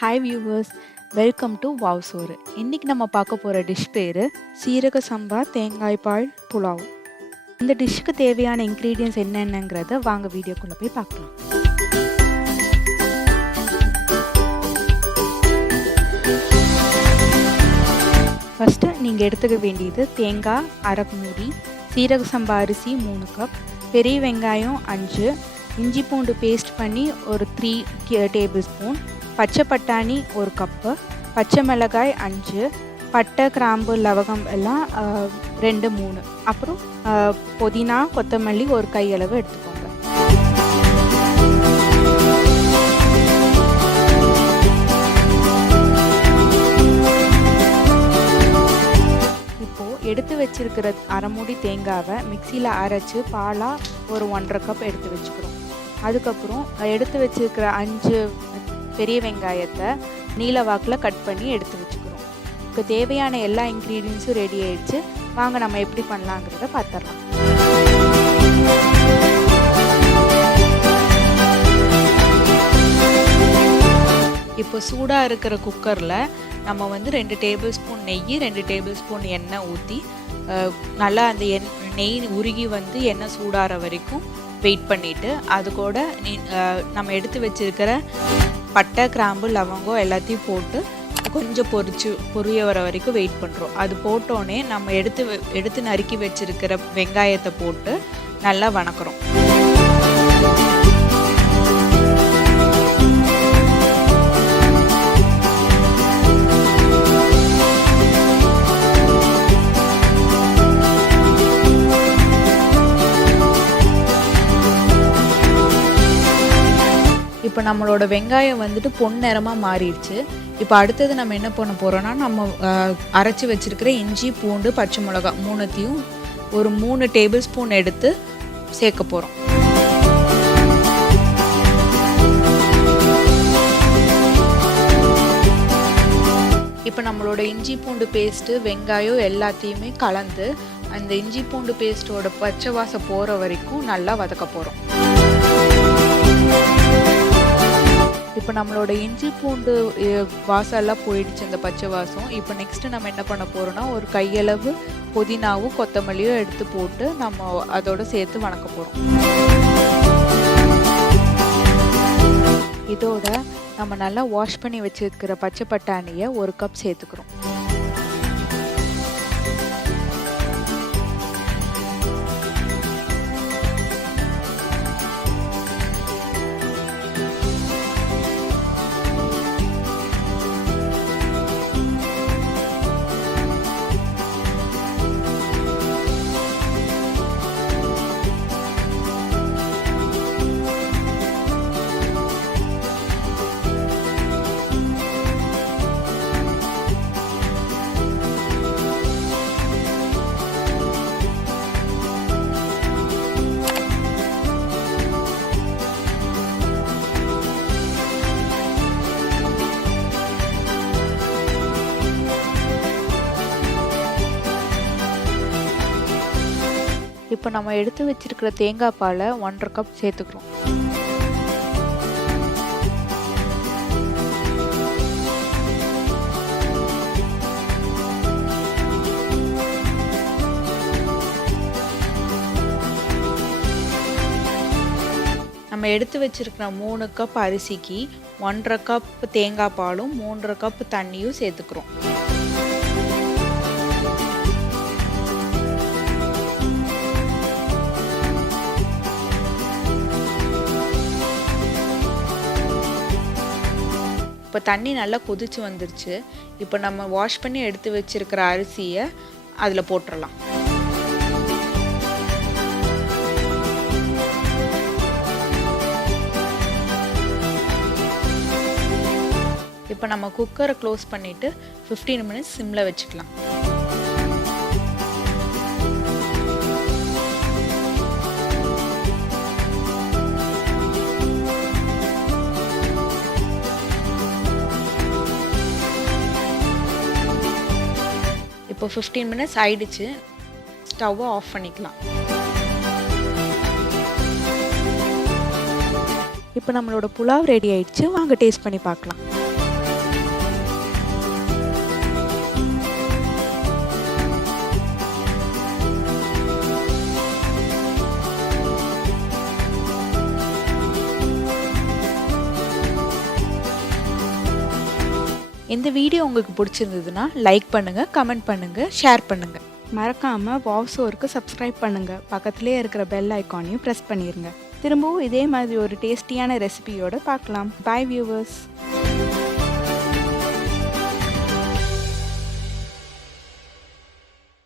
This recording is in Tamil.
Hi viewers, welcome to wow சோறு. இன்றைக்கி நம்ம பார்க்க போகிற டிஷ் பேர் சீரக சம்பா தேங்காய் பால் புலாவ். இந்த டிஷ்ஷுக்கு தேவையான இன்க்ரீடியன்ஸ் என்னென்னங்கிறத வாங்க வீடியோக்குள்ளே போய் பார்க்கலாம். ஃபஸ்ட்டு நீங்கள் எடுத்துக்க வேண்டியது தேங்காய் அரை மூடி, சீரக சம்பா அரிசி 3 கப், பெரிய வெங்காயம் 5, இஞ்சி பூண்டு பேஸ்ட் பண்ணி ஒரு 3 டேபிள் ஸ்பூன், பச்சை பட்டாணி 1 கப்பு, பச்சை மிளகாய் 5, பட்டை கிராம்பு லவங்கம் எல்லாம் 2-3, அப்புறம் புதினா கொத்தமல்லி ஒரு கையளவு எடுத்துக்கோங்க. எடுத்து வச்சிருக்கிற அரை மூடி தேங்காவை மிக்சியில் அரைச்சி பாலாக ஒரு 1.5 கப் எடுத்து வச்சுக்கிறோம். அதுக்கப்புறம் எடுத்து வச்சிருக்கிற 5 பெரிய வெங்காயத்தை நீல வாக்கில் கட் பண்ணி எடுத்து வச்சுக்கிறோம். இப்போ தேவையான எல்லா இன்க்ரீடியன்ஸும் ரெடி ஆயிடுச்சு. வாங்க நம்ம எப்படி பண்ணலாங்கிறத பார்த்துடலாம். இப்போ சூடாக இருக்கிற குக்கரில் நம்ம 2 டேபிள் ஸ்பூன் நெய், 2 டேபிள் ஸ்பூன் எண்ணெய் ஊற்றி நல்லா அந்த நெய் உருகி எண்ணெய் சூடாகிற வரைக்கும் வெயிட் பண்ணிவிட்டு, அது கூட நம்ம எடுத்து வச்சுருக்கிற பட்டை கிராம்பு லவங்கம் எல்லாத்தையும் போட்டு கொஞ்சம் பொரிய வர வரைக்கும் வெயிட் பண்ணுறோம். அது போட்டோன்னே நம்ம எடுத்து நறுக்கி வச்சுருக்கிற வெங்காயத்தை போட்டு நல்லா வணக்குறோம். இப்போ நம்மளோட வெங்காயம் பொன்னிறமாக மாறிடுச்சு. இப்போ அடுத்தது நம்ம என்ன பண்ண போகிறோன்னா, நம்ம அரைச்சி வச்சுருக்கிற இஞ்சி பூண்டு பச்சை மிளகா 3த்தையும் ஒரு 3 டேபிள் ஸ்பூன் எடுத்து சேர்க்க போகிறோம். இப்போ நம்மளோட இஞ்சி பூண்டு பேஸ்ட்டு வெங்காயம் எல்லாத்தையுமே கலந்து அந்த இஞ்சி பூண்டு பேஸ்ட்டோட பச்சை வாசம் போகிற வரைக்கும் நல்லா வதக்க போகிறோம். இப்போ நம்மளோட இஞ்சி பூண்டு வாசம் எல்லாம் போயிடுச்சு, அந்த பச்சை வாசம். இப்போ நெக்ஸ்ட்டு நம்ம என்ன பண்ண போகிறோன்னா, ஒரு கையளவு புதினாவும் கொத்தமல்லியும் எடுத்து போட்டு நம்ம அதோட சேர்த்து வணக்க போகிறோம். இதோட நம்ம நல்லா வாஷ் பண்ணி வச்சுருக்கிற பச்சை பட்டாணியை 1 கப் சேர்த்துக்கிறோம். இப்போ நம்ம எடுத்து வச்சிருக்கிற தேங்காய் பாலை 1.5 கப் சேர்த்துக்கிறோம். நம்ம எடுத்து வச்சிருக்கிற 3 கப் அரிசிக்கு 1.5 கப் தேங்காய் பாலும் 3.5 கப் தண்ணியும் சேர்த்துக்கிறோம். இப்போ தண்ணி நல்லா கொதிச்சு வந்துருச்சு. இப்போ நம்ம வாஷ் பண்ணி எடுத்து வச்சிருக்கிற அரிசியை அதில் போட்டுடலாம். இப்போ நம்ம குக்கரை க்ளோஸ் பண்ணிவிட்டு 15 மினிட்ஸ் சிம்மில் வச்சுக்கலாம். இப்போ 15 மினிட்ஸ் ஆயிடுச்சு. ஸ்டவ்வை ஆஃப் பண்ணிக்கலாம். இப்போ நம்மளோட புலாவ் ரெடி ஆயிடுச்சு. வாங்க டேஸ்ட் பண்ணி பார்க்கலாம். இந்த வீடியோ உங்களுக்கு பிடிச்சிருந்ததுன்னா லைக் பண்ணுங்கள், கமெண்ட் பண்ணுங்கள், ஷேர் பண்ணுங்கள். மறக்காமல் வாவ்ஸோருக்கு சப்ஸ்கிரைப் பண்ணுங்கள். பக்கத்துலேயே இருக்கிற பெல் ஐக்கானையும் ப்ரெஸ் பண்ணிடுங்க. திரும்பவும் இதே மாதிரி ஒரு டேஸ்டியான ரெசிபியோடு பார்க்கலாம். Bye viewers.